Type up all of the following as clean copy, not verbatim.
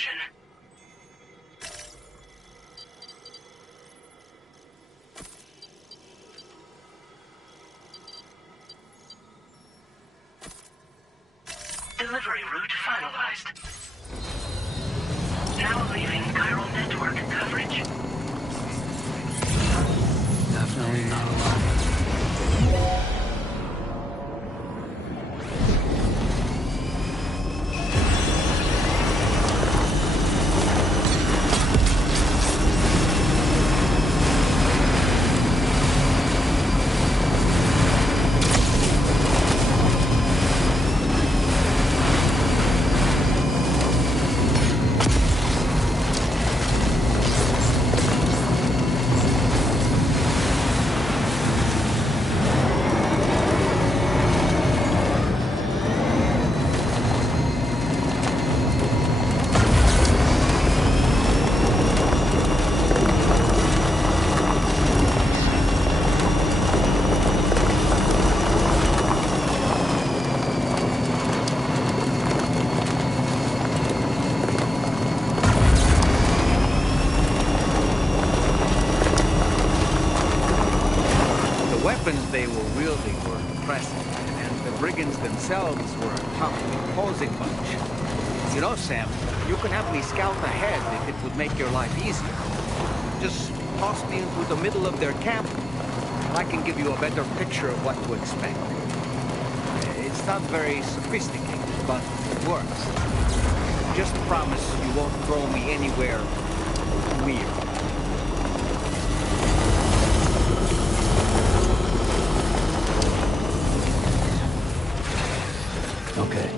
position. Delivery route finalized. Now leaving chiral network coverage. Definitely not alone. They were wielding were impressive, and the brigands themselves were a tough, imposing bunch. You know, Sam, you can have me scout ahead if it would make your life easier. Just toss me into the middle of their camp, and I can give you a better picture of what to expect. It's not very sophisticated, but it works. Just promise you won't throw me anywhere weird. Okay.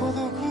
孤独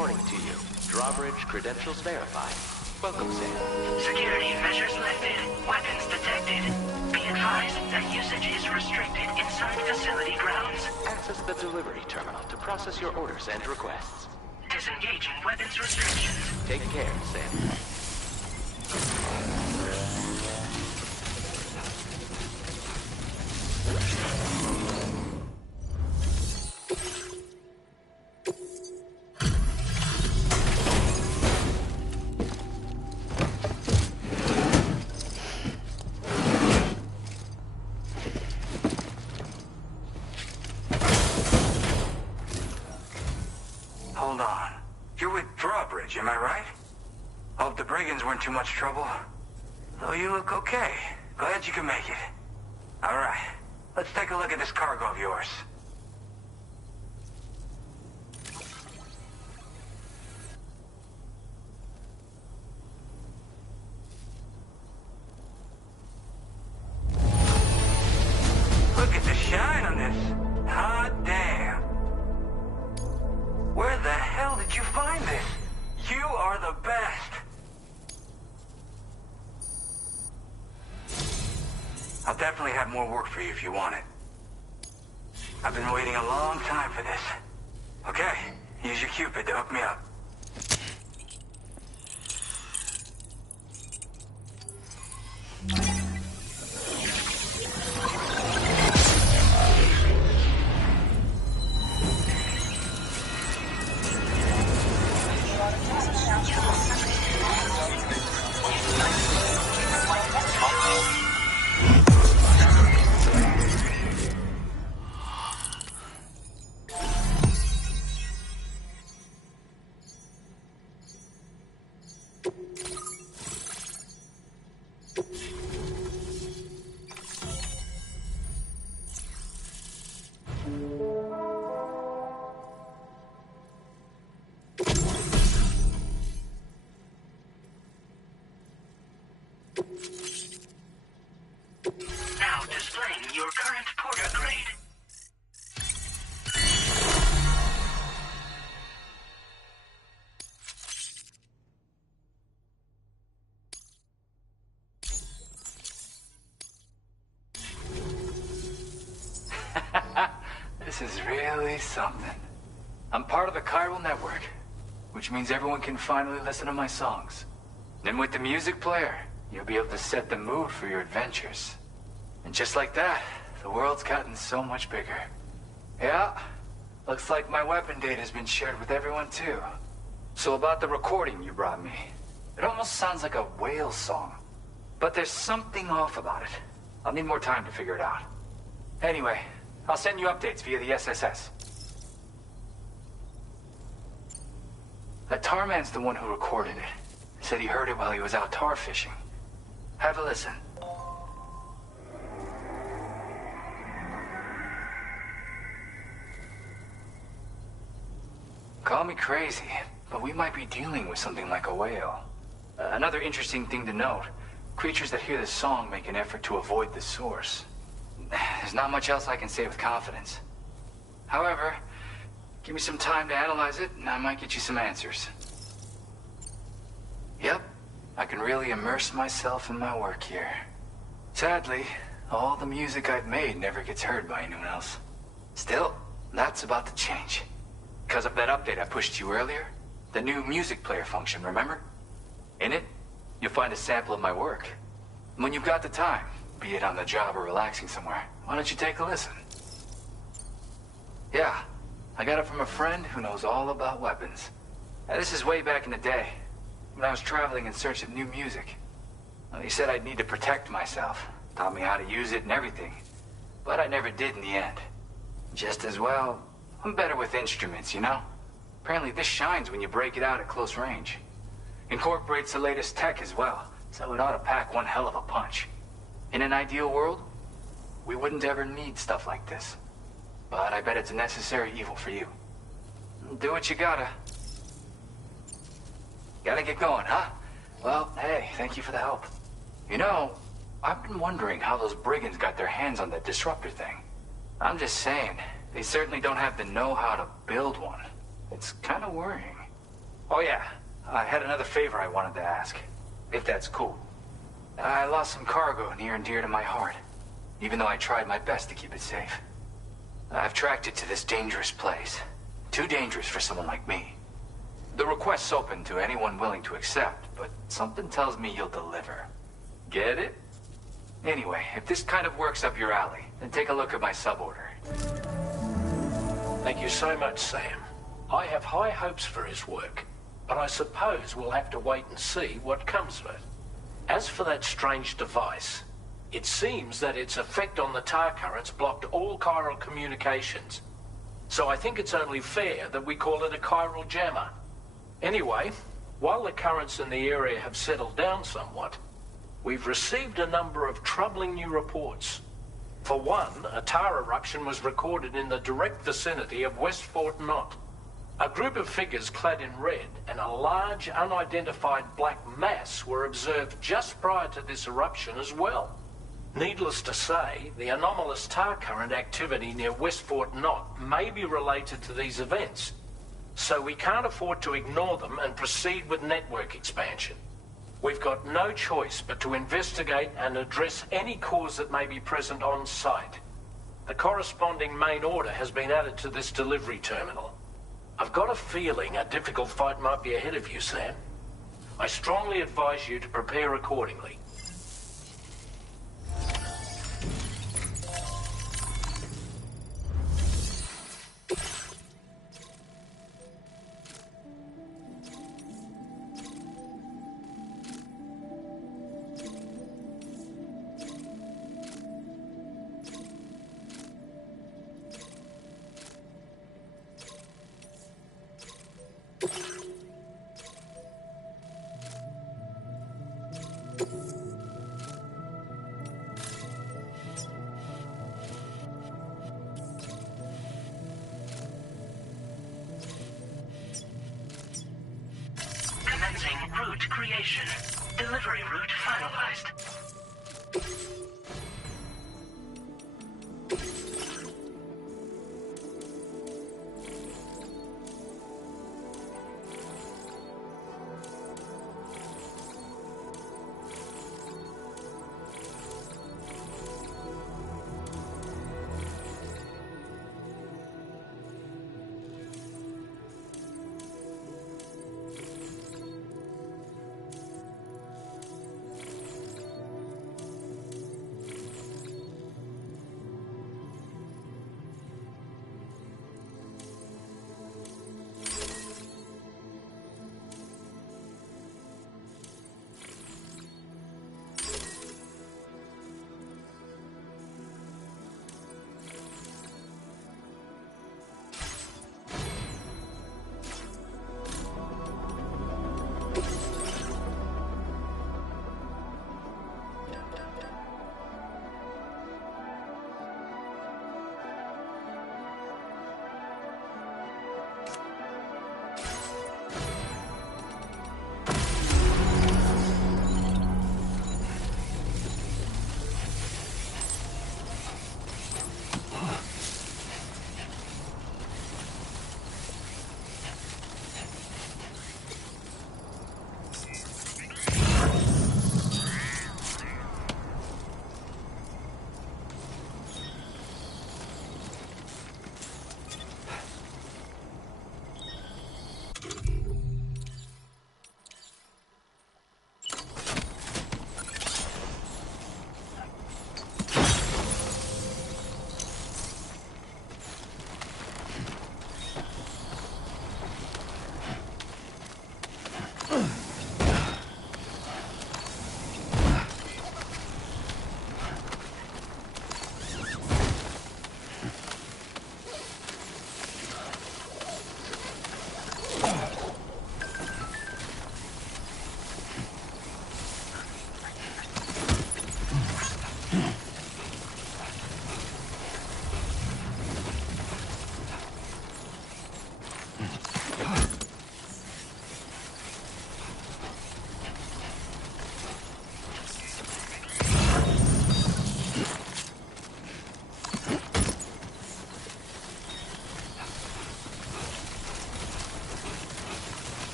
morning to you. Drawbridge credentials verified. Welcome, Sam. Security measures lifted. Weapons detected. Be advised that usage is restricted inside facility grounds. Access the delivery terminal to process your orders and requests. Disengaging weapons restrictions. Take care, Sam. Hold on. You're with Drawbridge, am I right? Hope the brigands weren't too much trouble. Though you look okay. Glad you can make it. Alright, let's take a look at this cargo of yours. Look at the shine on this. Hot damn. Where the hell did you find this? You are the best. I'll definitely have more work for you if you want it. I've been waiting a long time for this. Okay, use your Cupid to hook me up. Now displaying your current porter grade. This is really something. I'm part of the chiral network, which means everyone can finally listen to my songs. And with the music player, you'll be able to set the mood for your adventures. And just like that, the world's gotten so much bigger. Yeah, looks like my weapon data has been shared with everyone too. So about the recording you brought me, it almost sounds like a whale song. But there's something off about it. I'll need more time to figure it out. Anyway, I'll send you updates via the SSS. That tar man's the one who recorded it. Said he heard it while he was out tar fishing. Have a listen. Call me crazy, but we might be dealing with something like a whale. Another interesting thing to note, creatures that hear this song make an effort to avoid the source. There's not much else I can say with confidence. However, give me some time to analyze it, and I might get you some answers. Yep, I can really immerse myself in my work here. Sadly, all the music I've made never gets heard by anyone else. Still, that's about to change. Because of that update I pushed you earlier, the new music player function, remember? In it, you'll find a sample of my work. When you've got the time, be it on the job or relaxing somewhere, why don't you take a listen? Yeah, I got it from a friend who knows all about weapons. Now, this is way back in the day, when I was traveling in search of new music. Well, he said I'd need to protect myself, taught me how to use it and everything. But I never did in the end. Just as well, I'm better with instruments, you know? Apparently this shines when you break it out at close range. Incorporates the latest tech as well, so it ought to pack one hell of a punch. In an ideal world, we wouldn't ever need stuff like this. But I bet it's a necessary evil for you. Do what you gotta. Gotta get going, huh? Well, hey, thank you for the help. You know, I've been wondering how those brigands got their hands on that disruptor thing. I'm just saying, they certainly don't have the know-how to build one. It's kind of worrying. Oh yeah, I had another favor I wanted to ask, if that's cool. I lost some cargo near and dear to my heart, even though I tried my best to keep it safe. I've tracked it to this dangerous place. Too dangerous for someone like me. The request's open to anyone willing to accept, but something tells me you'll deliver. Get it? Anyway, if this kind of works up your alley, then take a look at my suborder. Thank you so much, Sam. I have high hopes for his work, but I suppose we'll have to wait and see what comes of it. As for that strange device, it seems that its effect on the tar currents blocked all chiral communications. So I think it's only fair that we call it a chiral jammer. Anyway, while the currents in the area have settled down somewhat, we've received a number of troubling new reports. For one, a tar eruption was recorded in the direct vicinity of West Fort Knot. A group of figures clad in red and a large unidentified black mass were observed just prior to this eruption as well. Needless to say, the anomalous tar current activity near West Fort Knot may be related to these events, so we can't afford to ignore them and proceed with network expansion. We've got no choice but to investigate and address any cause that may be present on site. The corresponding main order has been added to this delivery terminal. I've got a feeling a difficult fight might be ahead of you, Sam. I strongly advise you to prepare accordingly. Commencing route creation. Delivery route finalized.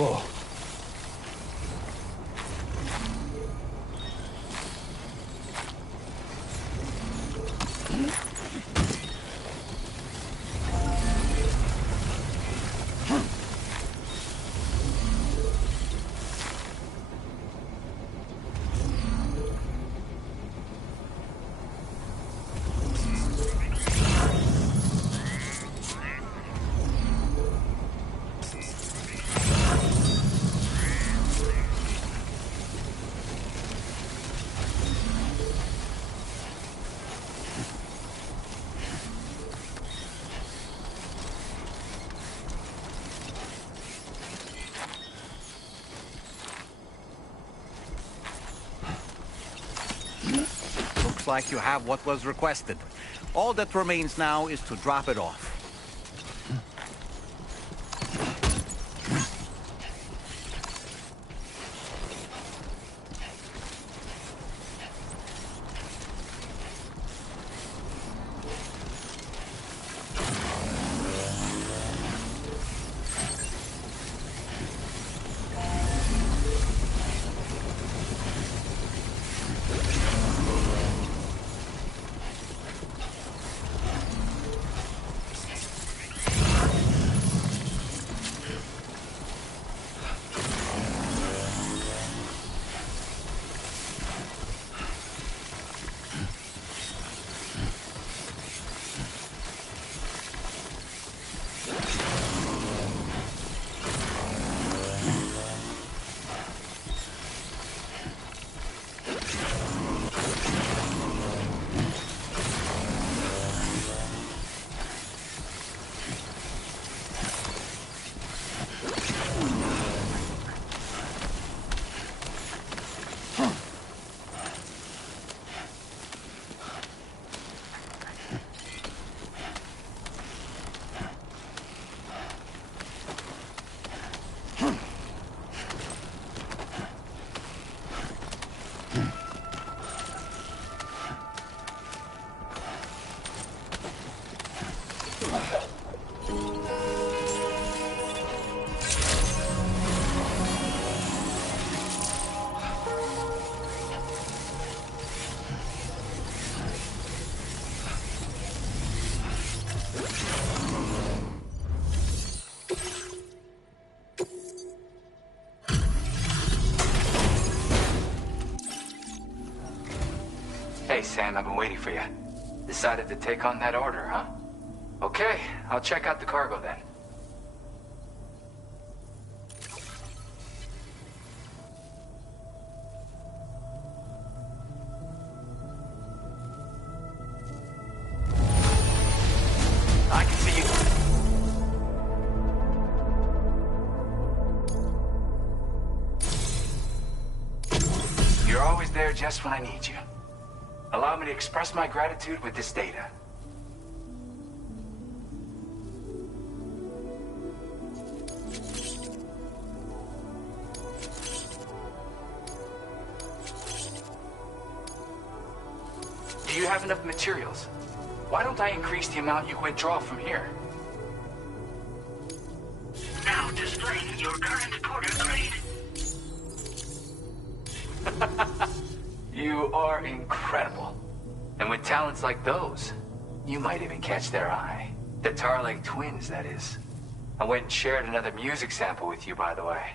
Whoa. Looks like you have what was requested. All that remains now is to drop it off. Hey, Sam, I've been waiting for you. Decided to take on that order, huh? Okay, I'll check out the cargo then. I can see you. You're always there just when I need you. Allow me to express my gratitude with this data. Do you have enough materials? Why don't I increase the amount you withdraw from here? Now displaying your current quarter grade. You are incredible. And with talents like those, you might even catch their eye. The Tarlake twins, that is. I went and shared another music sample with you, by the way.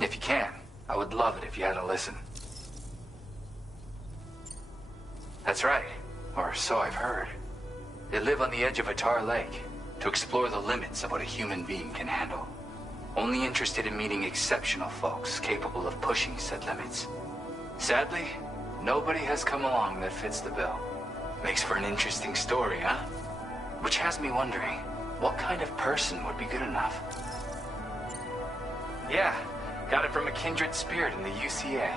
If you can, I would love it if you had a listen. That's right, or so I've heard. They live on the edge of a tar lake to explore the limits of what a human being can handle. Only interested in meeting exceptional folks capable of pushing said limits. Sadly, nobody has come along that fits the bill. Makes for an interesting story, huh? Which has me wondering, what kind of person would be good enough? Yeah, got it from a kindred spirit in the UCA.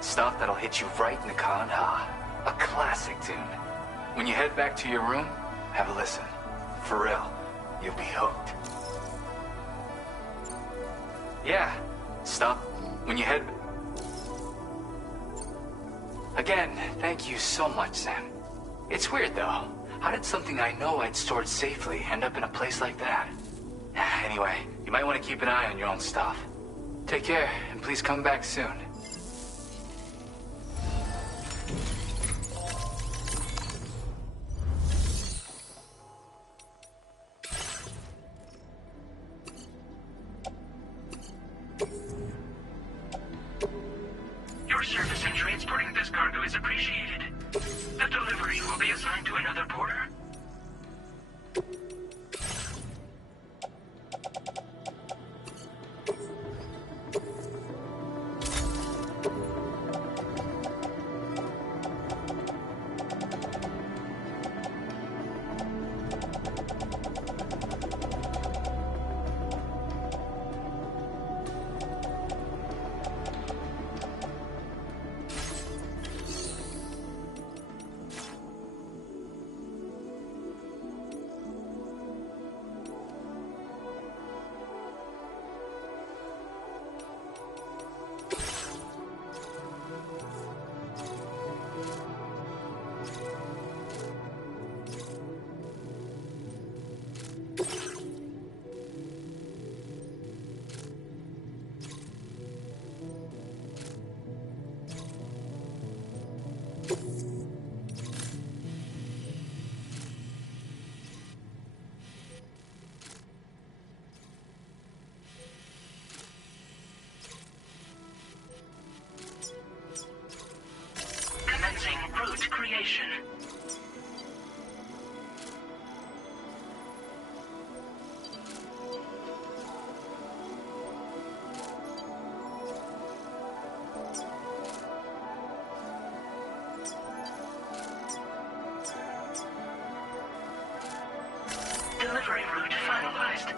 Stuff that'll hit you right in the Kandha. A classic tune. When you head back to your room, have a listen. For real, you'll be hooked. Yeah, stop. When you head... Again, thank you so much, Sam. It's weird, though. How did something I know I'd stored safely end up in a place like that? Anyway, you might want to keep an eye on your own stuff. Take care, and please come back soon. Your service in transporting this cargo is appreciated. The delivery will be assigned to another porter. Commencing route creation. Delivery route finalized.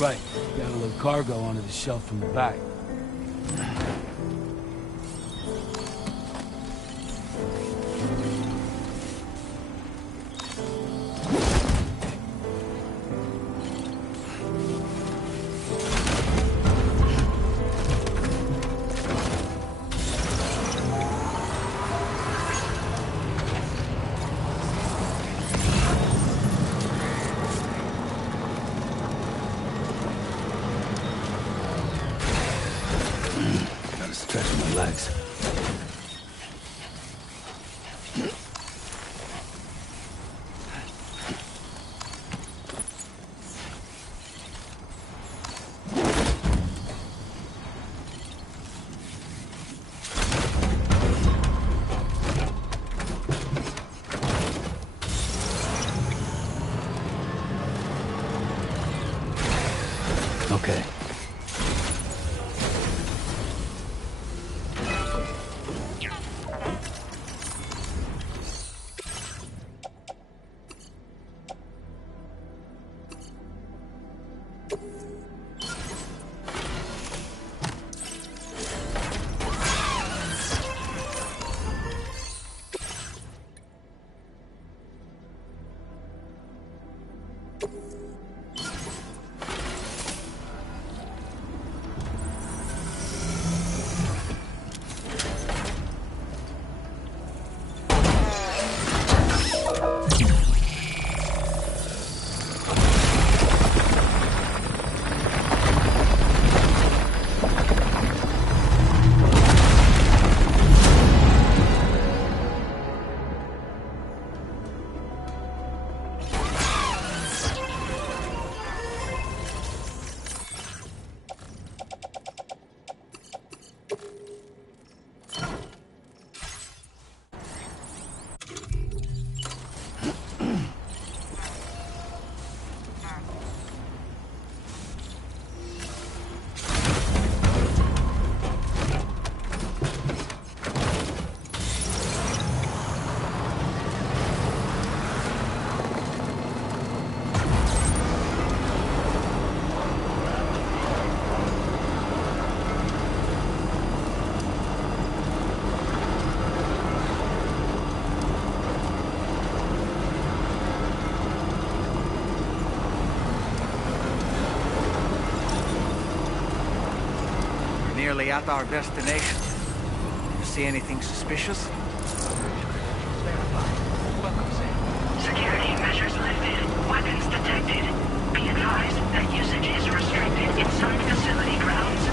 Right. Got a little cargo under the shelf from the back. Stretch my legs. Okay. Nearly at our destination. You see anything suspicious? Security measures lifted. Weapons detected. Be advised that usage is restricted inside facility grounds.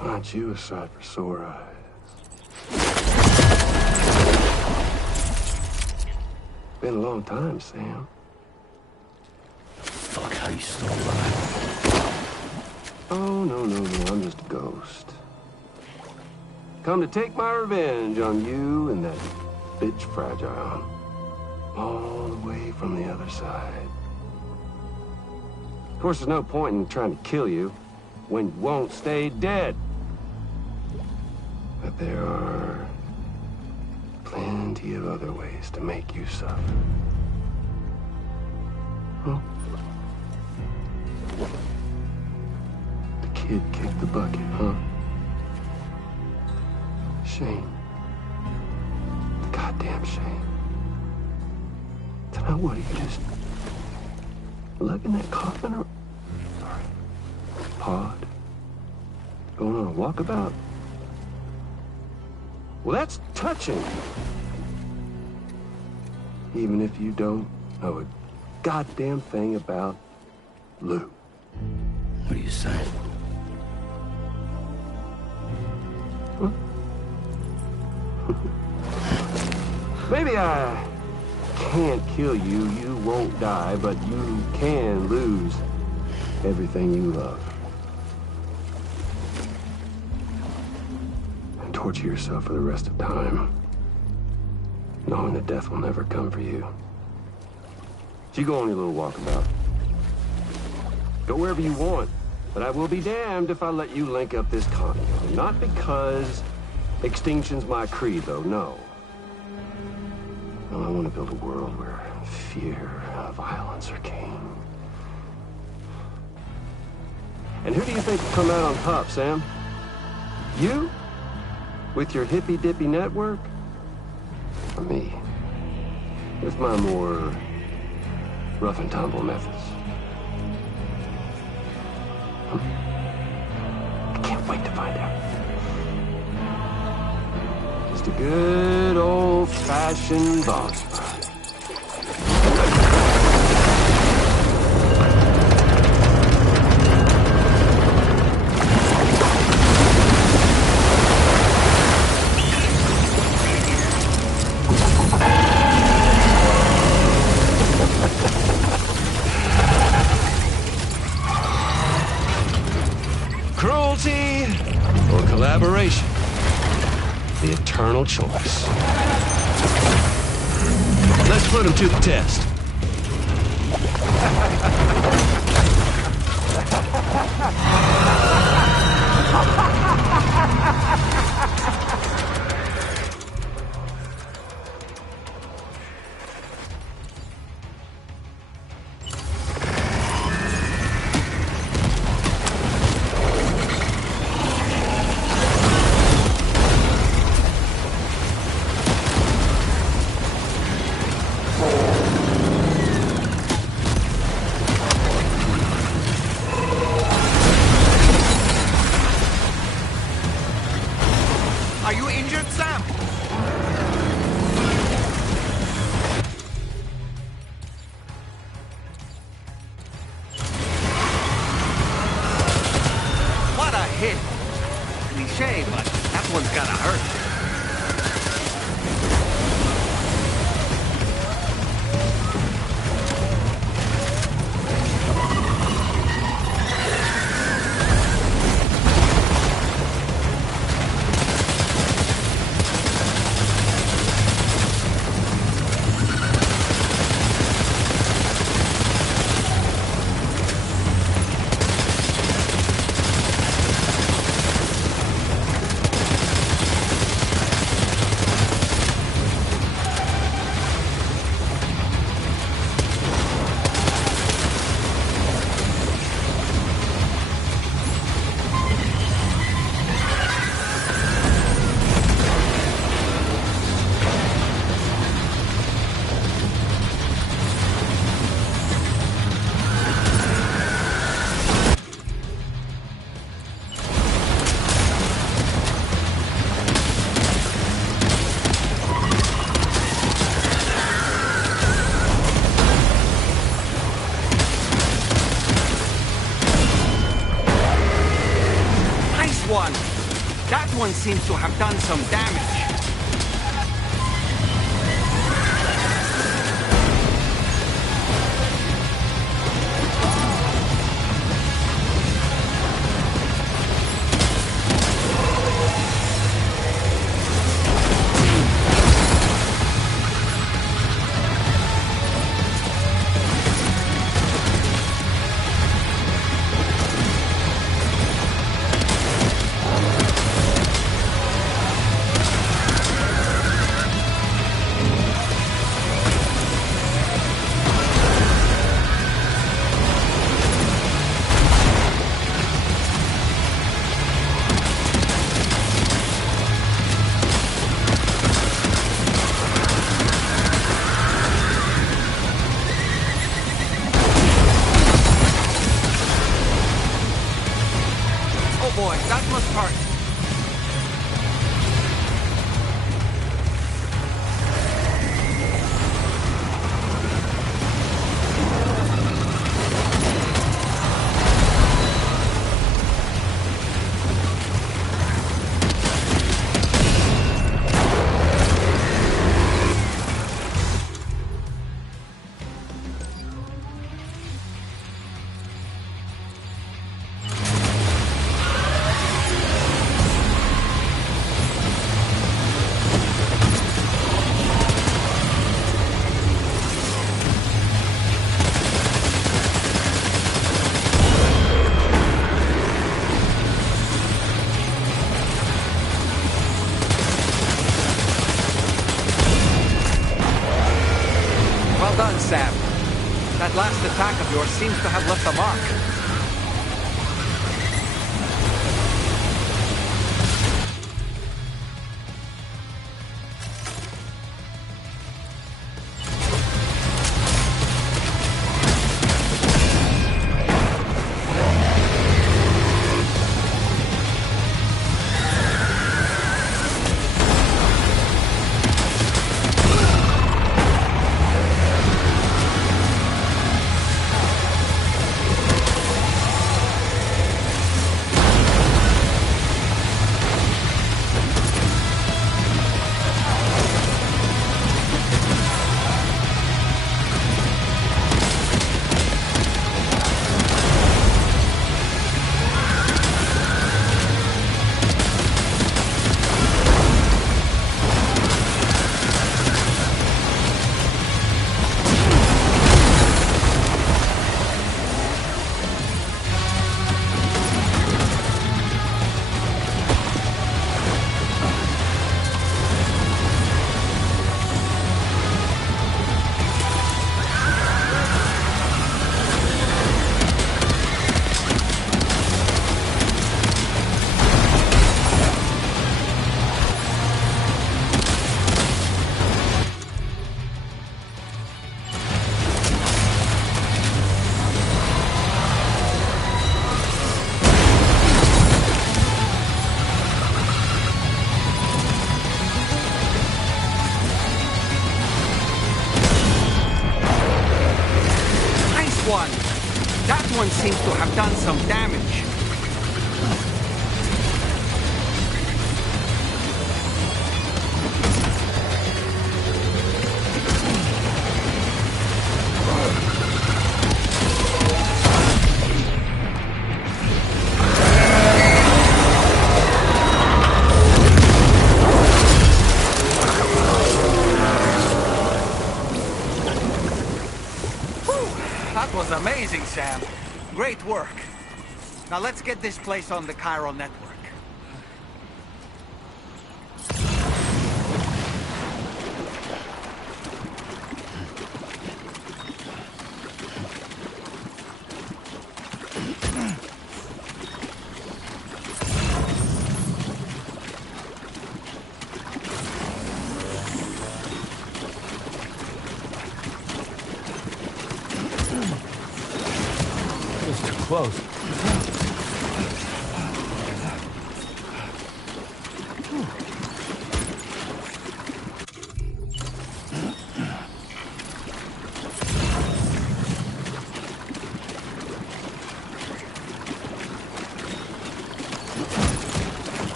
Aren't you a sight for sore eyes? Been a long time, Sam. Fuck, how you still alive? Oh, no, I'm just a ghost. Come to take my revenge on you and that bitch Fragile. All the way from the other side. Of course, there's no point in trying to kill you when you won't stay dead. But there are plenty of other ways to make you suffer. Huh? The kid kicked the bucket, huh? Shame. Goddamn shame. Tonight, what, are you just lugging that coffin or... Sorry. Pod? Going on a walkabout? Well, that's touching. Even if you don't know a goddamn thing about Lou. What are you saying? Huh? Maybe I can't kill you, you won't die, but you can lose everything you love. And torture yourself for the rest of time, knowing that death will never come for you. So you go on your little walkabout. Go wherever you want, but I will be damned if I let you link up this continent. Not because extinction's my creed, though, no. No, I want to build a world where fear and violence are king. And who do you think will come out on top, Sam? You? With your hippy-dippy network? Or me? With my more rough and tumble methods? I can't wait to find out. Just a good old-fashioned boss fight. Cruelty or collaboration? The eternal choice. Let's put him to the test. Are you injured, Sam? What a hit! Cliché, but that one's gotta hurt. One. That one seems to have done some damage. Oh boy, that must hurt. Sam. That last attack of yours seems to have left a mark. That one seems to have done some damage. That was amazing, Sam. Great work. Now let's get this place on the Chiral network. Close.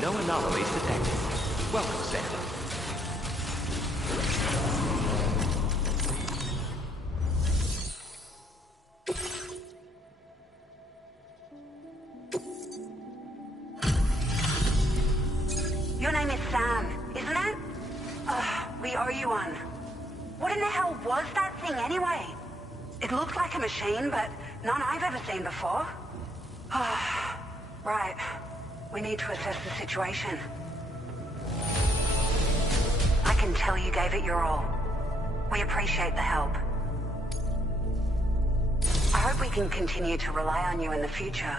No anomalies detected. Welcome, Sam. Your name is Sam, isn't it? We owe you one. What in the hell was that thing anyway? It looked like a machine, but none I've ever seen before. Right. We need to assess the situation. I can tell you gave it your all. We appreciate the help. I hope we can continue to rely on you in the future.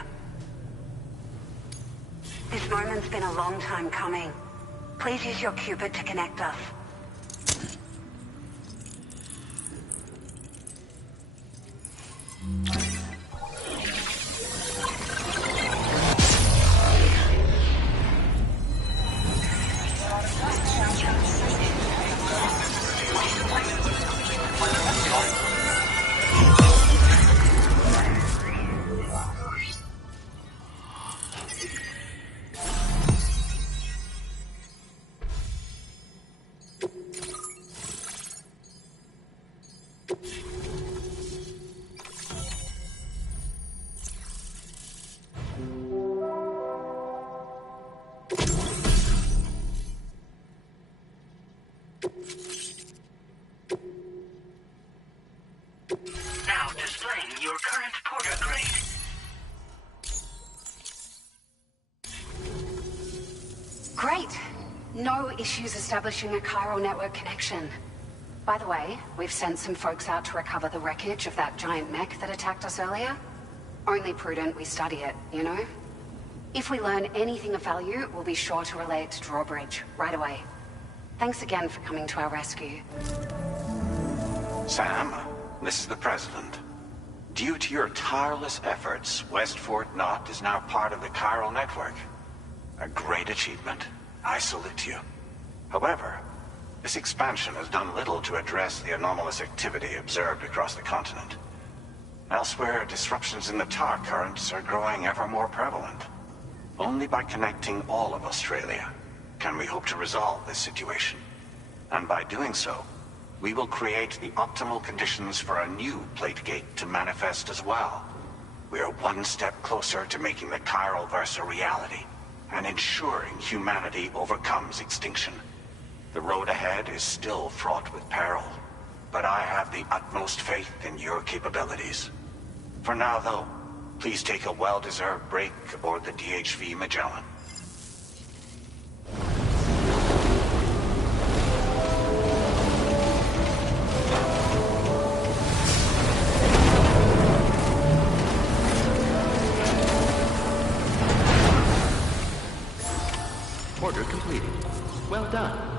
This moment's been a long time coming. Please use your Cupid to connect us. your current porter grade. Great. No issues establishing a chiral network connection. By the way, we've sent some folks out to recover the wreckage of that giant mech that attacked us earlier. Only prudent we study it, you know? If we learn anything of value, we'll be sure to relay it to Drawbridge right away. Thanks again for coming to our rescue. Sam, this is the President. Due to your tireless efforts, West Fort Knot is now part of the chiral network. A great achievement. I salute you. However, this expansion has done little to address the anomalous activity observed across the continent. Elsewhere, disruptions in the tar currents are growing ever more prevalent. Only by connecting all of Australia can we hope to resolve this situation. And by doing so, we will create the optimal conditions for a new Plategate to manifest as well. We are one step closer to making the chiral verse a reality, and ensuring humanity overcomes extinction. The road ahead is still fraught with peril, but I have the utmost faith in your capabilities. For now, though, please take a well-deserved break aboard the DHV Magellan. Order completed. Well done.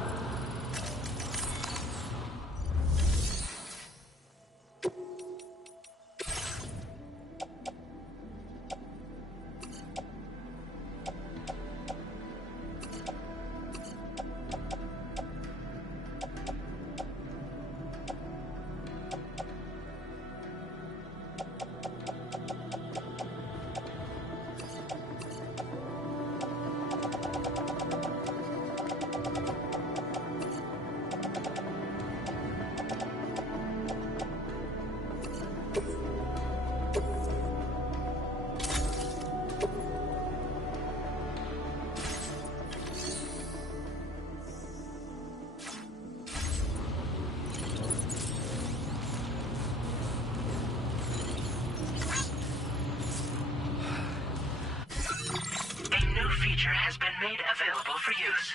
Feature has been made available for use.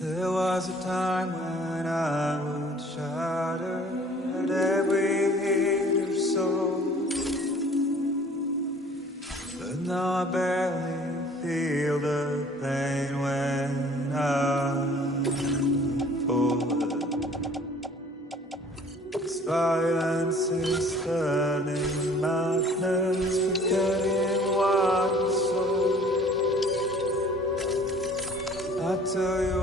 There was a time when I would shatter at every hit or so, but now I barely feel the pain when I fall. This violence is turning madness, forgetting what was so. I tell you.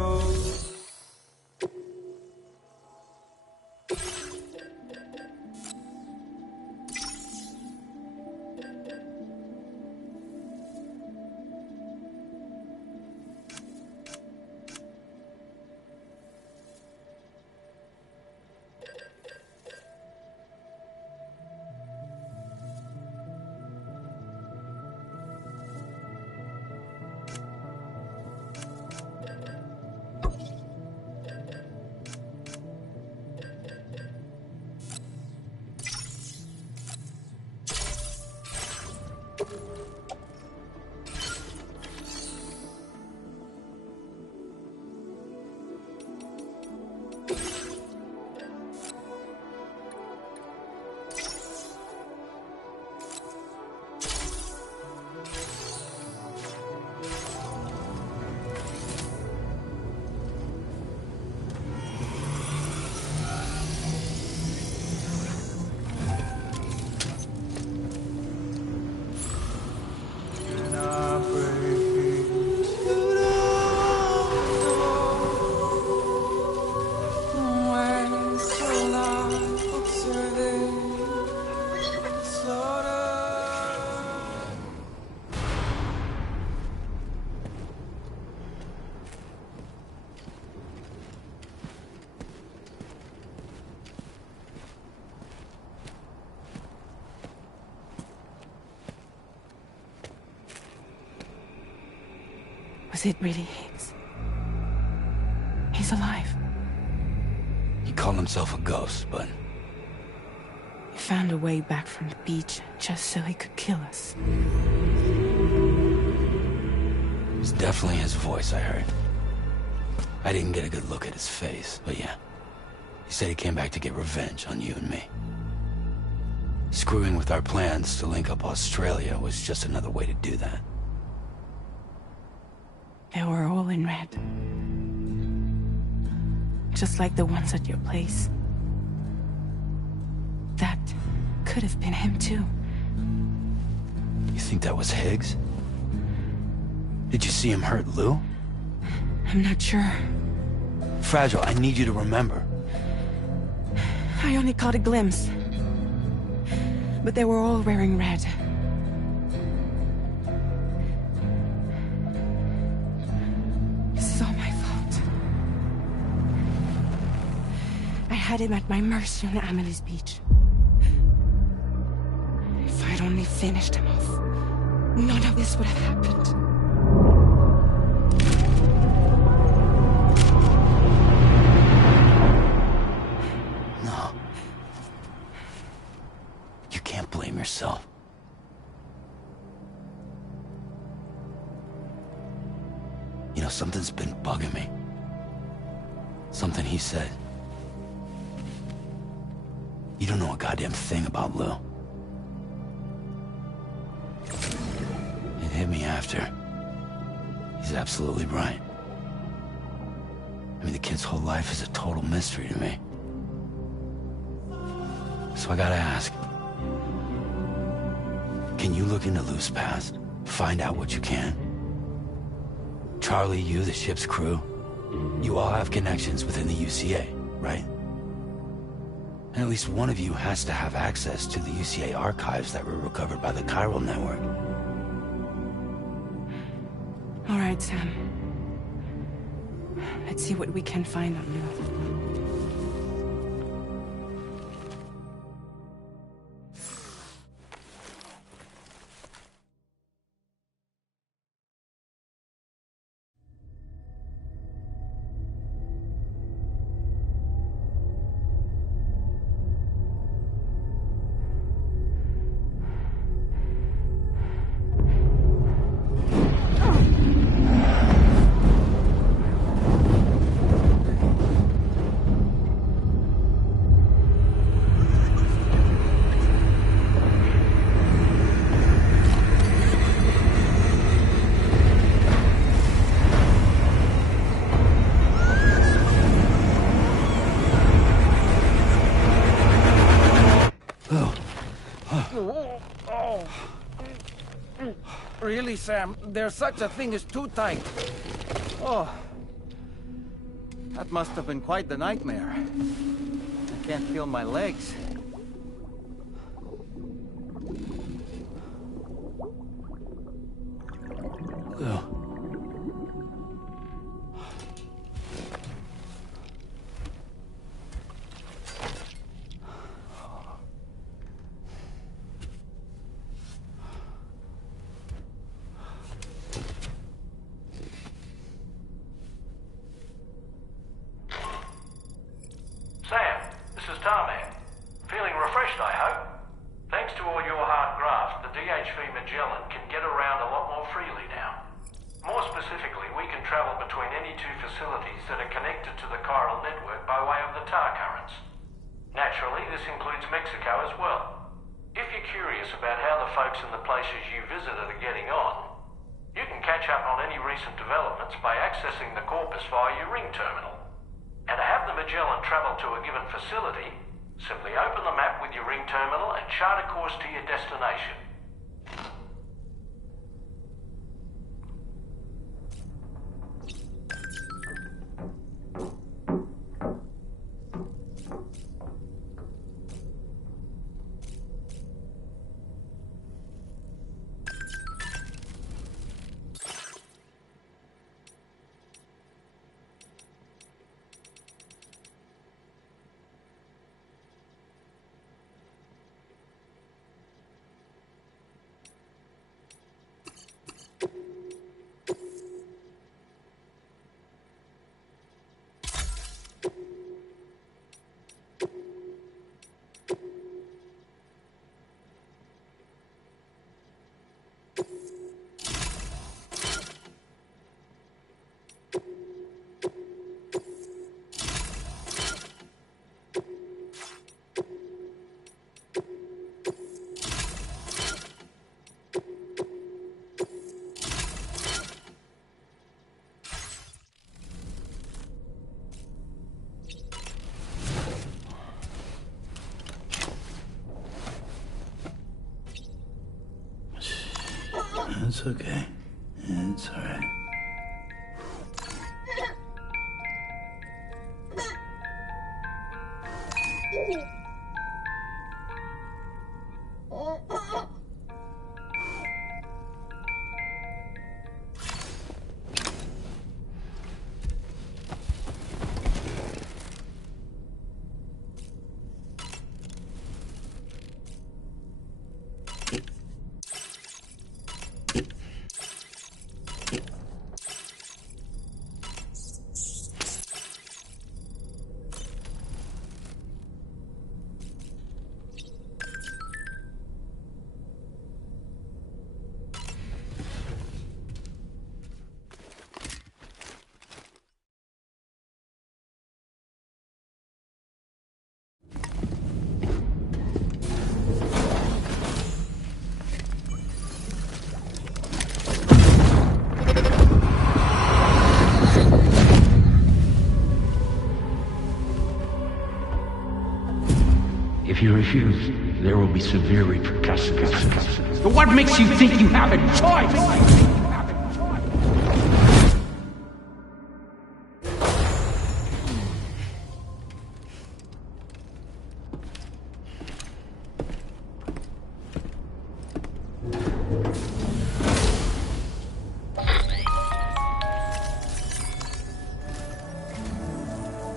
Was it really Higgs? He's alive. He called himself a ghost, but... He found a way back from the beach just so he could kill us. It was definitely his voice I heard. I didn't get a good look at his face, but yeah. He said he came back to get revenge on you and me. Screwing with our plans to link up Australia was just another way to do that. They were all in red. Just like the ones at your place. That could have been him too. You think that was Higgs? Did you see him hurt Lou? I'm not sure. Fragile, I need you to remember. I only caught a glimpse. But they were all wearing red. This is all my fault. I had him at my mercy on Amelie's beach. If I'd only finished him off, none of this would have happened. No. You can't blame yourself. You know, something's been bugging me. Something he said. You don't know a goddamn thing about Lou. It hit me after. He's absolutely right. I mean, the kid's whole life is a total mystery to me. So I gotta ask. Can you look into Lou's past? Find out what you can? Charlie, you, the ship's crew, you all have connections within the UCA, right? And at least one of you has to have access to the UCA archives that were recovered by the Chiral Network. All right, Sam. Let's see what we can find on Lou. Really, Sam, there's such a thing as too tight. Oh, that must have been quite the nightmare. I can't feel my legs. Lou. Sam, this is Tarman. Feeling refreshed, I hope? Thanks to all your hard graft, the DHV Magellan can get around a lot more freely now. More specifically, we can travel between any two facilities that are connected to the chiral network by way of the tar currents. Naturally, this includes Mexico as well. If you're curious about how the folks in the places you visited are getting on, you can catch up on any recent developments by accessing the corpus via your ring terminal. And to have the Magellan travel to a given facility, simply open the map with your ring terminal and chart a course to your destination. It's okay. It's alright. If you refuse, there will be severe repercussions. But what makes you think you have a choice?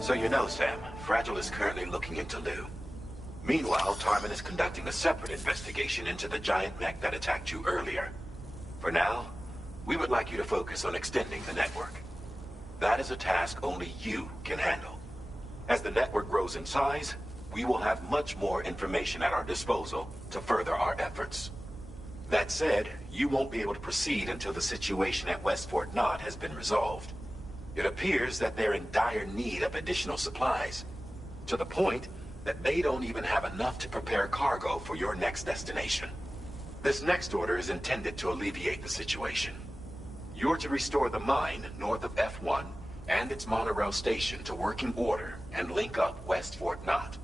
So you know, Sam, Fragile is currently looking into Lou. Meanwhile, Tarman is conducting a separate investigation into the giant mech that attacked you earlier. For now, we would like you to focus on extending the network. That is a task only you can handle. As the network grows in size, we will have much more information at our disposal to further our efforts. That said, you won't be able to proceed until the situation at West Fort Knott has been resolved. It appears that they're in dire need of additional supplies, to the point that they don't even have enough to prepare cargo for your next destination. This next order is intended to alleviate the situation. You're to restore the mine north of F1 and its monorail station to working order and link up West Fort Knott.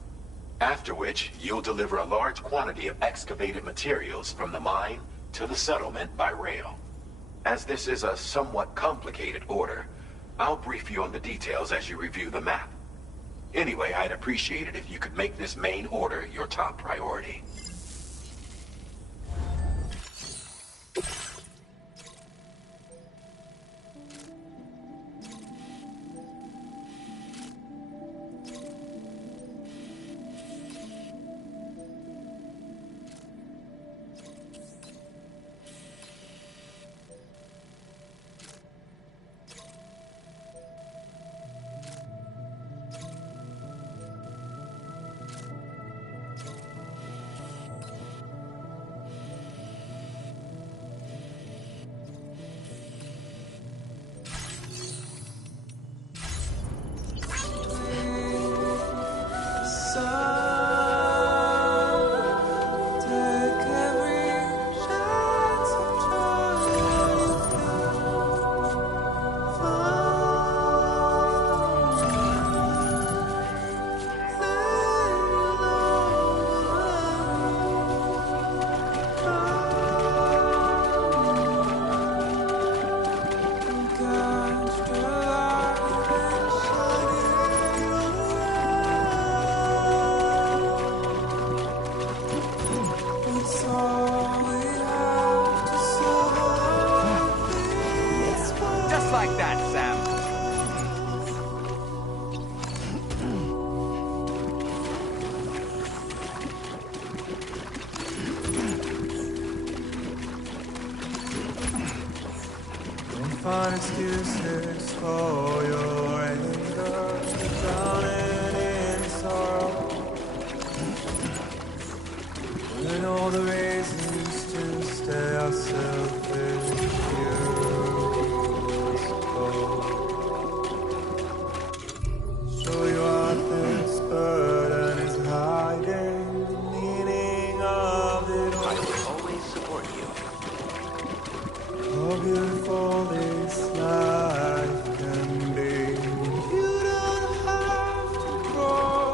After which, you'll deliver a large quantity of excavated materials from the mine to the settlement by rail. As this is a somewhat complicated order, I'll brief you on the details as you review the map. Anyway, I'd appreciate it if you could make this main order your top priority. Like that, Sam. Don't find excuses for your anger, drowning in sorrow. And all the reasons to stay ourselves here. Show you what this burden is hiding, the meaning of it all. I will always support you. How beautiful this life can be. You don't have to grow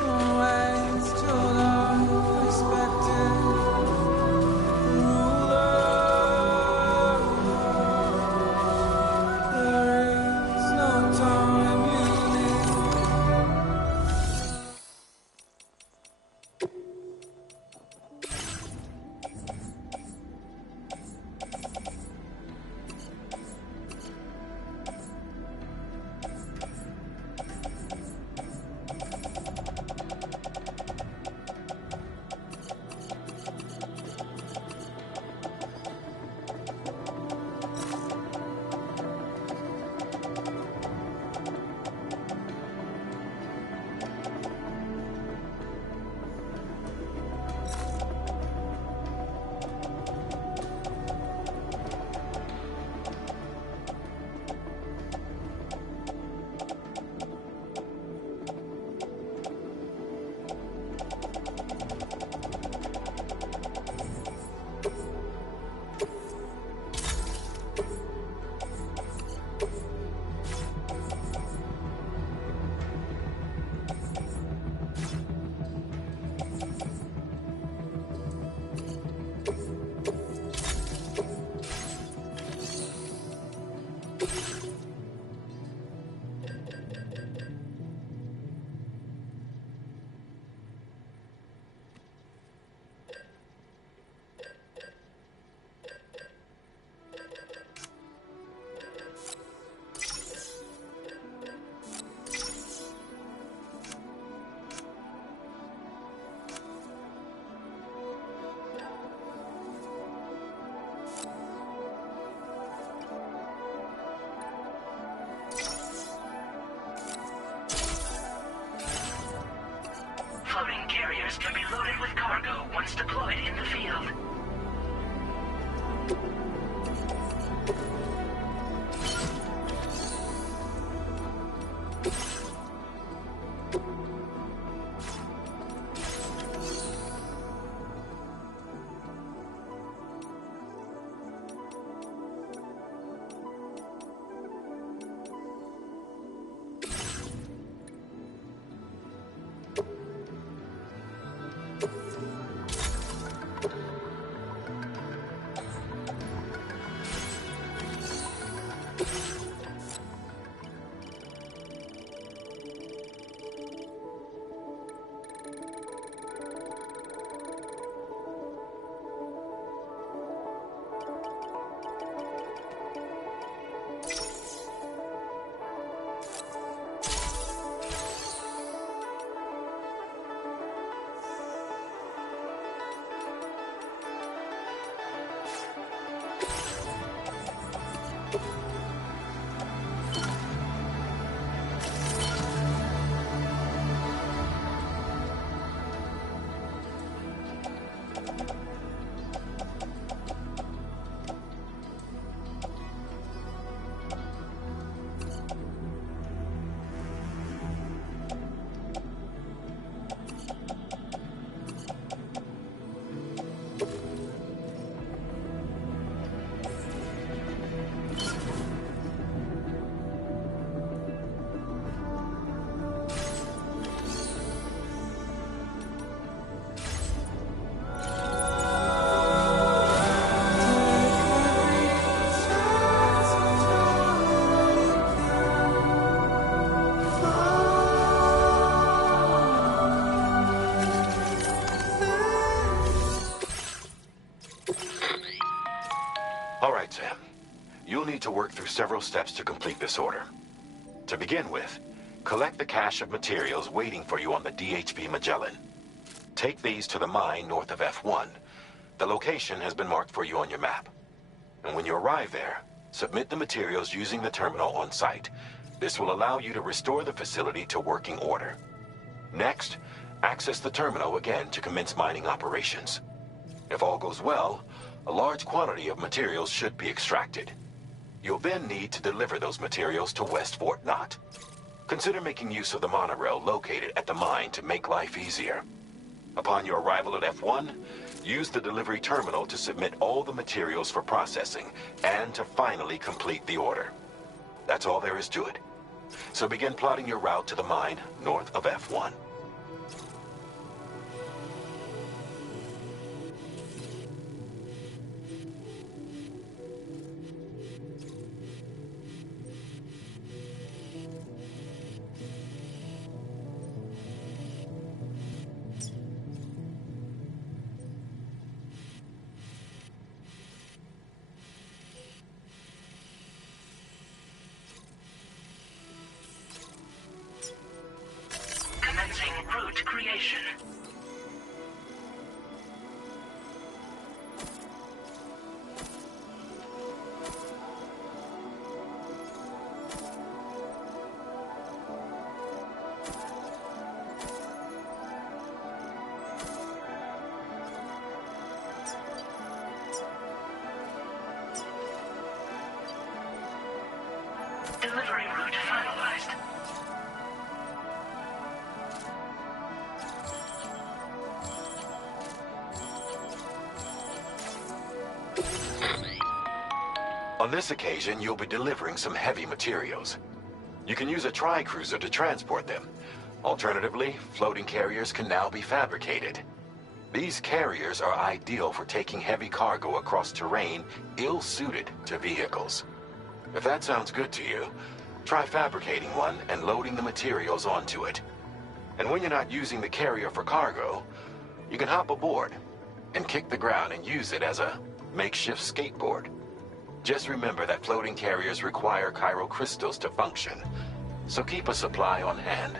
in ways to love, respected, the ruler deployed in the field. All right, Sam. You'll need to work through several steps to complete this order. To begin with, collect the cache of materials waiting for you on the DHB Magellan. Take these to the mine north of F1. The location has been marked for you on your map. And when you arrive there, submit the materials using the terminal on site. This will allow you to restore the facility to working order. Next, access the terminal again to commence mining operations. If all goes well, a large quantity of materials should be extracted. You'll then need to deliver those materials to West Fort Knott. Consider making use of the monorail located at the mine to make life easier. Upon your arrival at F1, use the delivery terminal to submit all the materials for processing and to finally complete the order. That's all there is to it. So begin plotting your route to the mine north of F1. Commencing route creation. Delivery route finalized. On this occasion, you'll be delivering some heavy materials. You can use a tri-cruiser to transport them. Alternatively, floating carriers can now be fabricated. These carriers are ideal for taking heavy cargo across terrain ill-suited to vehicles. If that sounds good to you, try fabricating one and loading the materials onto it. And when you're not using the carrier for cargo, you can hop aboard and kick the ground and use it as a makeshift skateboard. Just remember that floating carriers require chiral crystals to function, so keep a supply on hand.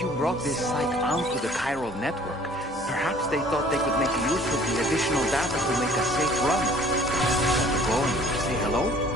Since you brought this site onto the chiral network, perhaps they thought they could make use of the additional data to make a safe run. Want to go and say hello?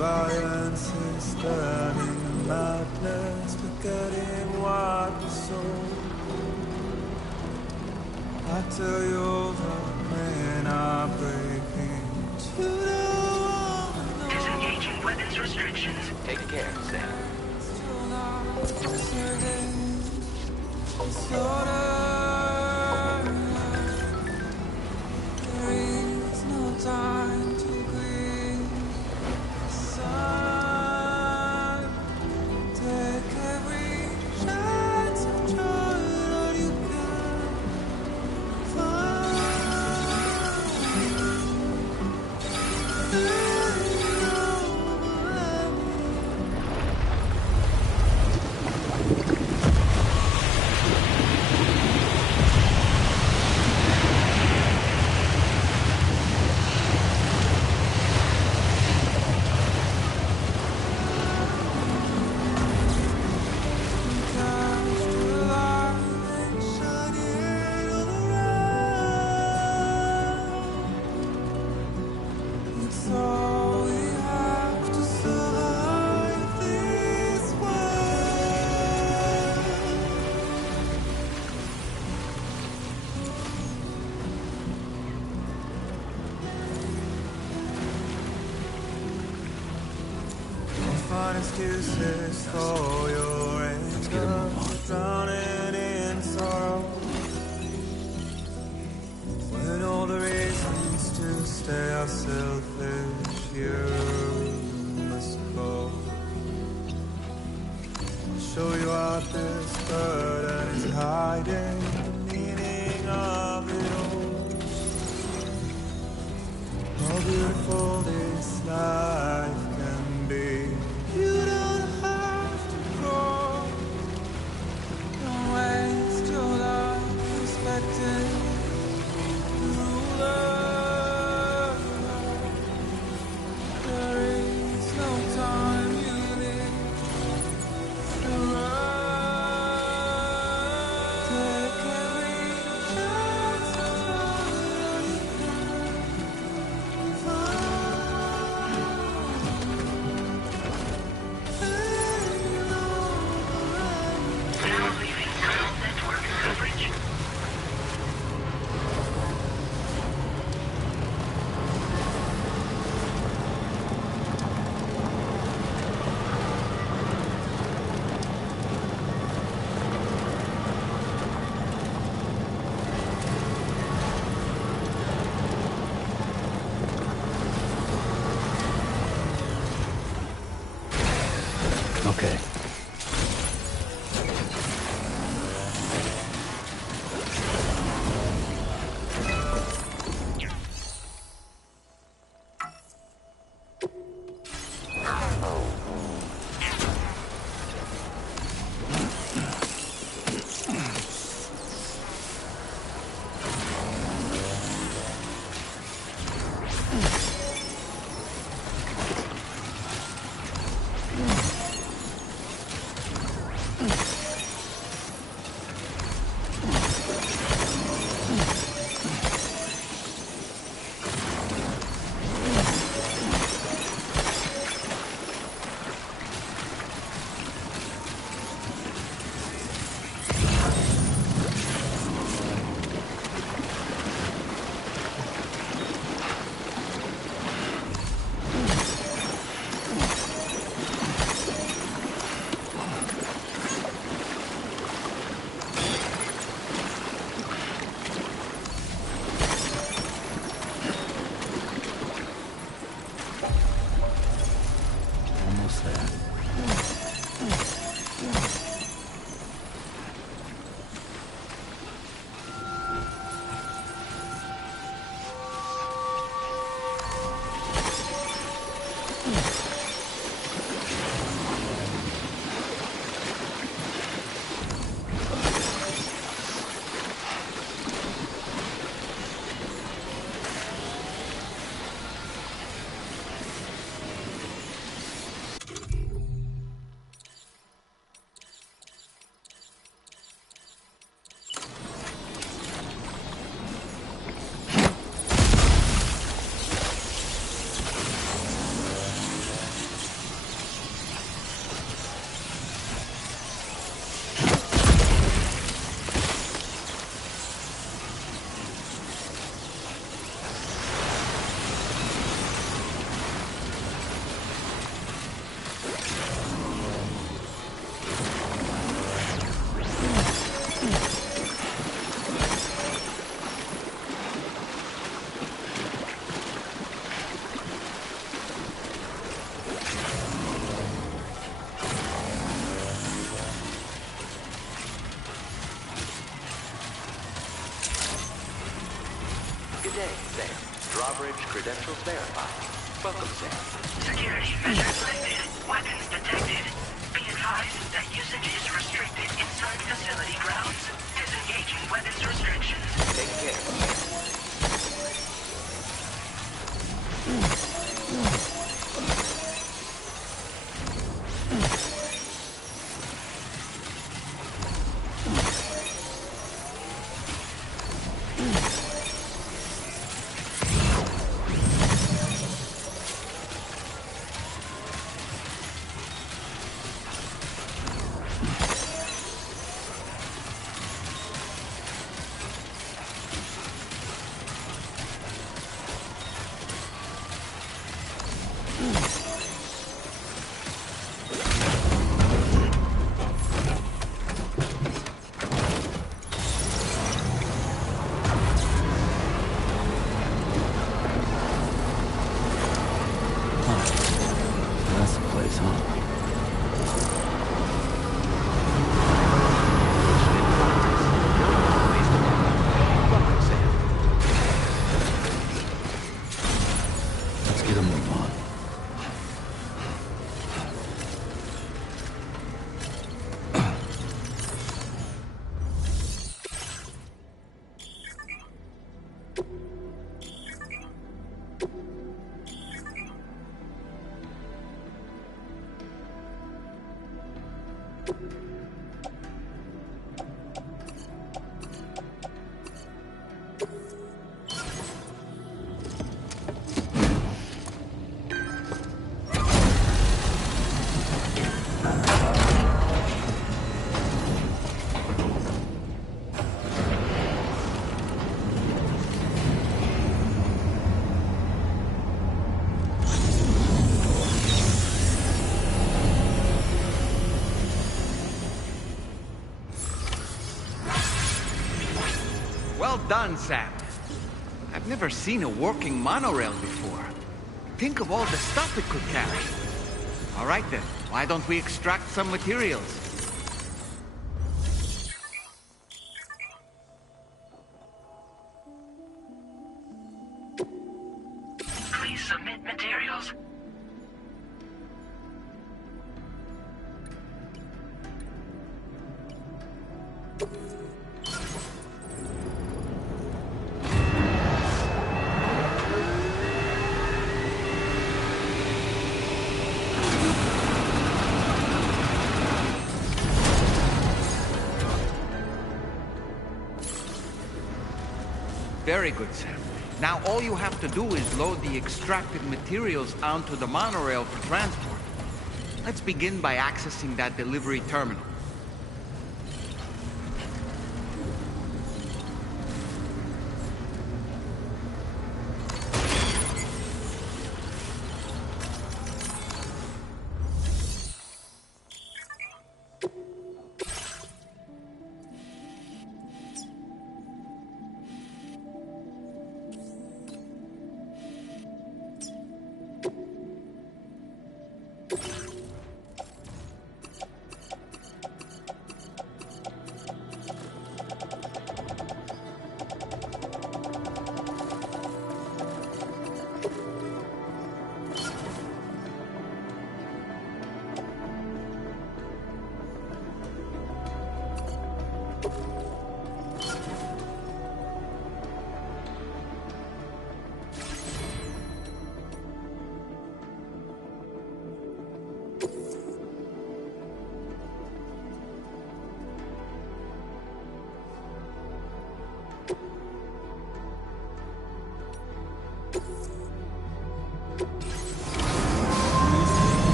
Violence is stunning, madness forgetting what we saw. I tell you over when I'm breaking to the Disengaging weapons restrictions. Take care, Sam. There is no time to grieve. Take every chance of joy that you can find excuses for your anger, drowning in sorrow. When all the reasons to stay are selfish, you must go. I'll show you out this burden is hiding, the meaning of it all. How beautiful this life can be. You don't have to go. Don't waste your life respecting the ruler. There is no time you need to run. Good day, Sam. Drawbridge credentials verified. Welcome, Sam. Security measures lifted. Weapons detected. Be advised that usage is restricted inside facility grounds. Disengaging weapons restrictions. Take care. That's the place, huh? Welcome, Sam. Let's get a move on. Well done, Sam. I've never seen a working monorail before. Think of all the stuff it could carry. All right then, why don't we extract some materials? Please submit materials. Very good, Sam. Now all you have to do is load the extracted materials onto the monorail for transport. Let's begin by accessing that delivery terminal.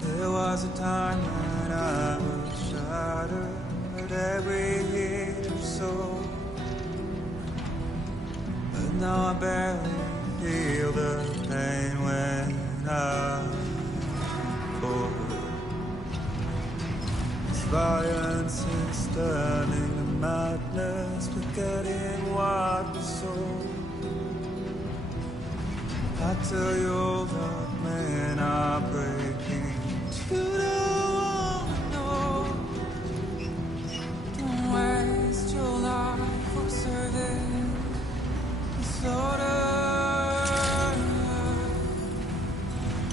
There was a time when I was shattered every hit or so, but now I barely feel the pain when I Defiance is turning to madness, forgetting what we sold. I tell you that men are breaking. You don't wanna know. Don't waste your life observing disorder.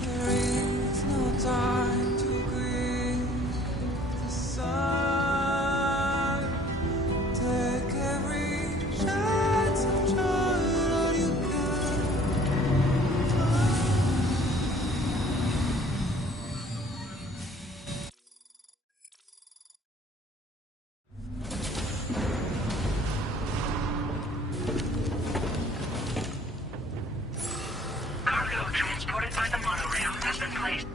There is no time to grieve the sun. Take every chance of joy that you can. Cargo transported by the monorail has been placed.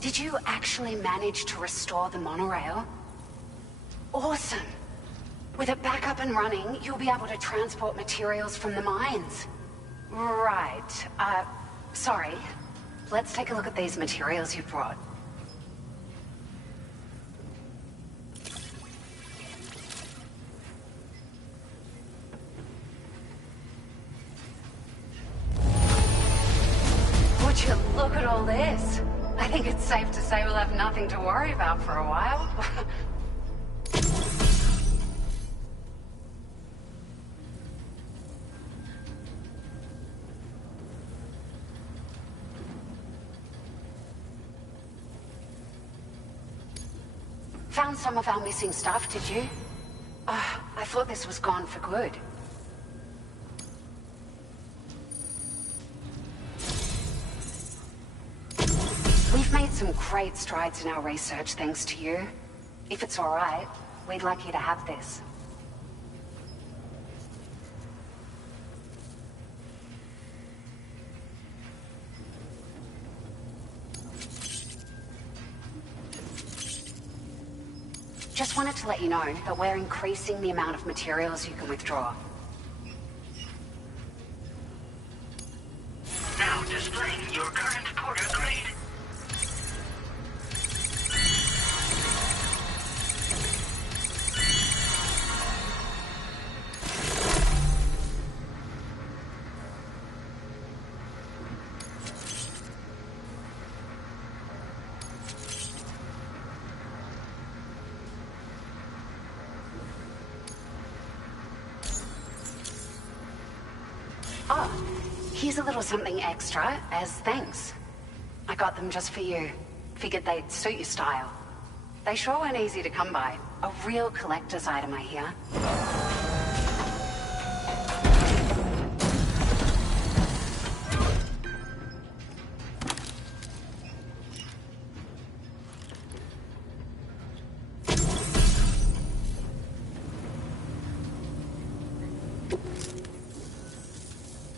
Did you actually manage to restore the monorail? Awesome! With it back up and running, you'll be able to transport materials from the mines. Right. Sorry. Let's take a look at these materials you brought. Would you look at all this? I think it's safe to say we'll have nothing to worry about for a while. Found some of our missing stuff, did you? I thought this was gone for good. We've made some great strides in our research thanks to you. If it's all right, we'd like you to have this. Just wanted to let you know that we're increasing the amount of materials you can withdraw. Now displaying your current porter grade. Oh, here's a little something extra as thanks. I got them just for you. Figured they'd suit your style. They sure weren't easy to come by. A real collector's item, I hear.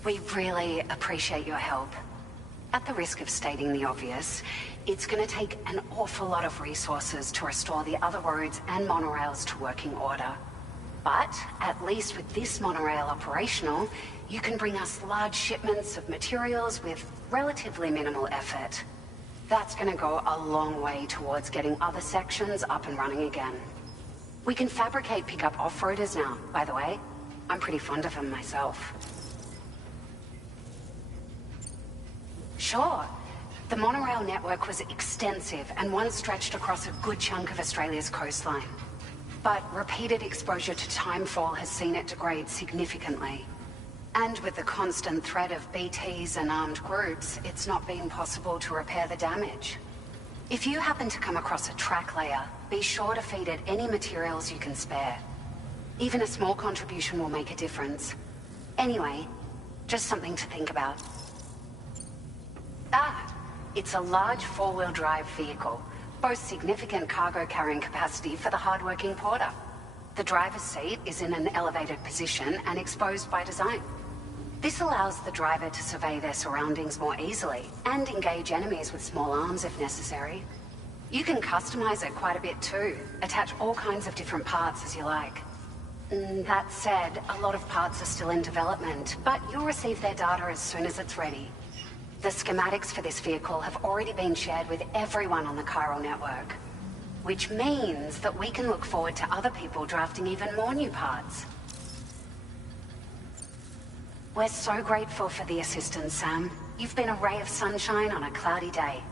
We really appreciate your help. At the risk of stating the obvious, it's going to take an awful lot of resources to restore the other roads and monorails to working order. But at least with this monorail operational, you can bring us large shipments of materials with relatively minimal effort. That's going to go a long way towards getting other sections up and running again. We can fabricate pickup off-roaders now, by the way. I'm pretty fond of them myself. Sure. The monorail network was extensive and once stretched across a good chunk of Australia's coastline. But repeated exposure to timefall has seen it degrade significantly. And with the constant threat of BTs and armed groups, it's not been possible to repair the damage. If you happen to come across a track layer, be sure to feed it any materials you can spare. Even a small contribution will make a difference. Anyway, just something to think about. It's a large four-wheel drive vehicle, boasts significant cargo carrying capacity for the hard-working porter. The driver's seat is in an elevated position and exposed by design. This allows the driver to survey their surroundings more easily and engage enemies with small arms if necessary. You can customize it quite a bit too, attach all kinds of different parts as you like. That said, a lot of parts are still in development, but you'll receive their data as soon as it's ready. The schematics for this vehicle have already been shared with everyone on the chiral network, which means that we can look forward to other people drafting even more new parts. We're so grateful for the assistance, Sam. You've been a ray of sunshine on a cloudy day.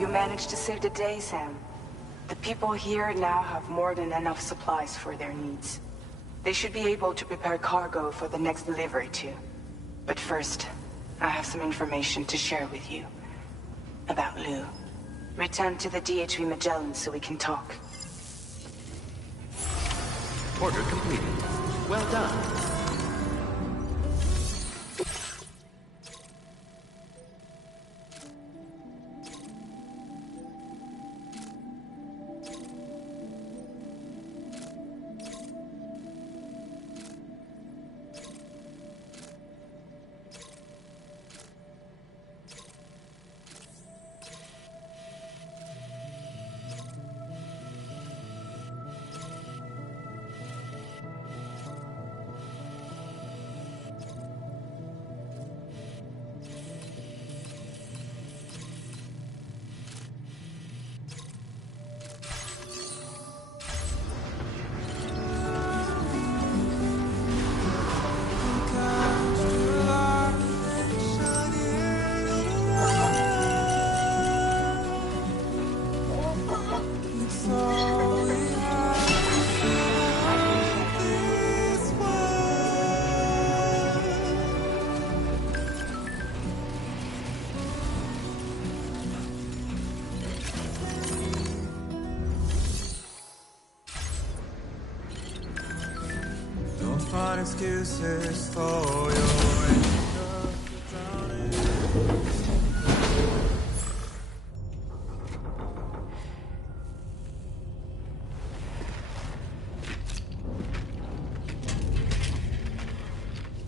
You managed to save the day, Sam. The people here now have more than enough supplies for their needs. They should be able to prepare cargo for the next delivery too. But first, I have some information to share with you. About Lou. Return to the DHV Magellan so we can talk. Order completed. Well done. Find excuses for your end up drowning.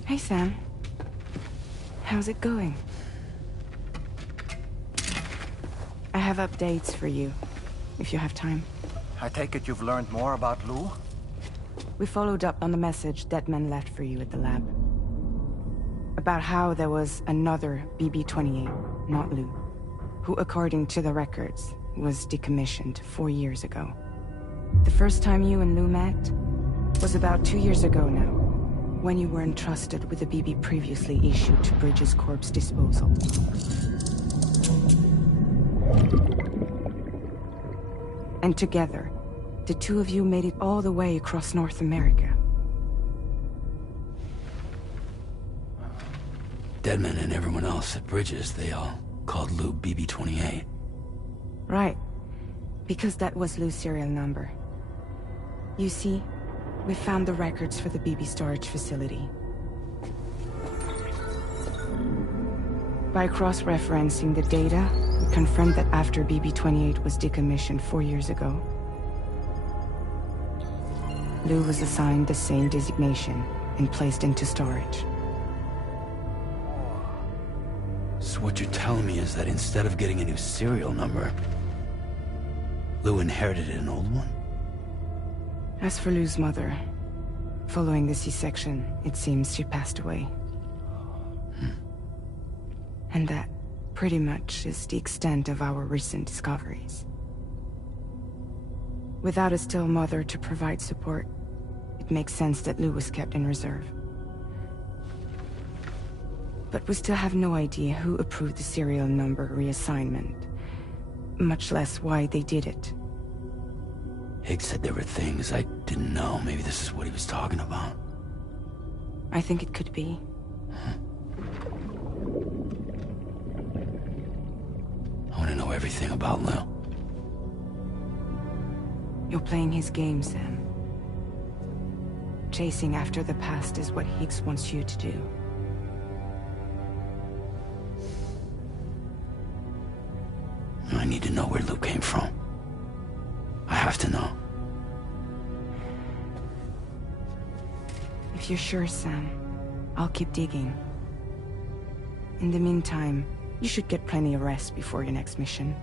Hey, Sam. How's it going? I have updates for you, if you have time. I take it you've learned more about Lou? We followed up on the message Deadman left for you at the lab. About how there was another BB-28, not Lou, who, according to the records, was decommissioned 4 years ago. The first time you and Lou met was about 2 years ago now, when you were entrusted with the BB previously issued to Bridges Corp's disposal. And together, the two of you made it all the way across North America. Deadman and everyone else at Bridges, they all called Lou BB-28. Right. Because that was Lou's serial number. You see, we found the records for the BB storage facility. By cross-referencing the data, we confirmed that after BB-28 was decommissioned 4 years ago, Lou was assigned the same designation and placed into storage. So what you're telling me is that instead of getting a new serial number, Lou inherited an old one? As for Lou's mother, following the C-section, it seems she passed away. And that pretty much is the extent of our recent discoveries. Without a still mother to provide support, it makes sense that Lou was kept in reserve. But we still have no idea who approved the serial number reassignment, much less why they did it. Higgs said there were things I didn't know. Maybe this is what he was talking about. I think it could be. I want to know everything about Lou. You're playing his game, Sam. Chasing after the past is what Higgs wants you to do. I need to know where Lou came from. I have to know. If you're sure, Sam, I'll keep digging. In the meantime, you should get plenty of rest before your next mission.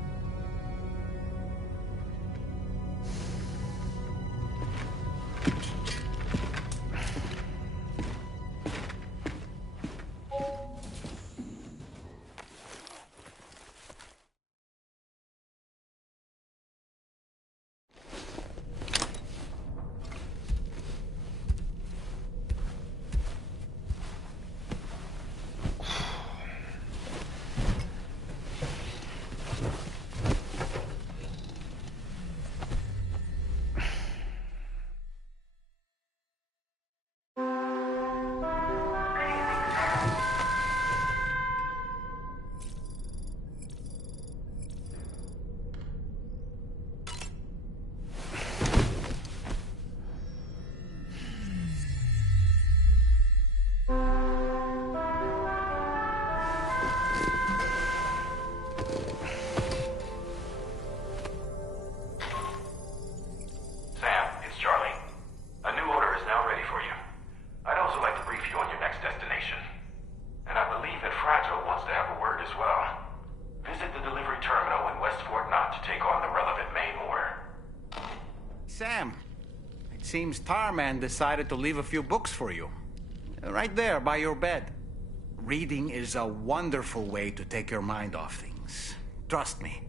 Sam, it seems Tarman decided to leave a few books for you. Right there, by your bed. Reading is a wonderful way to take your mind off things. Trust me.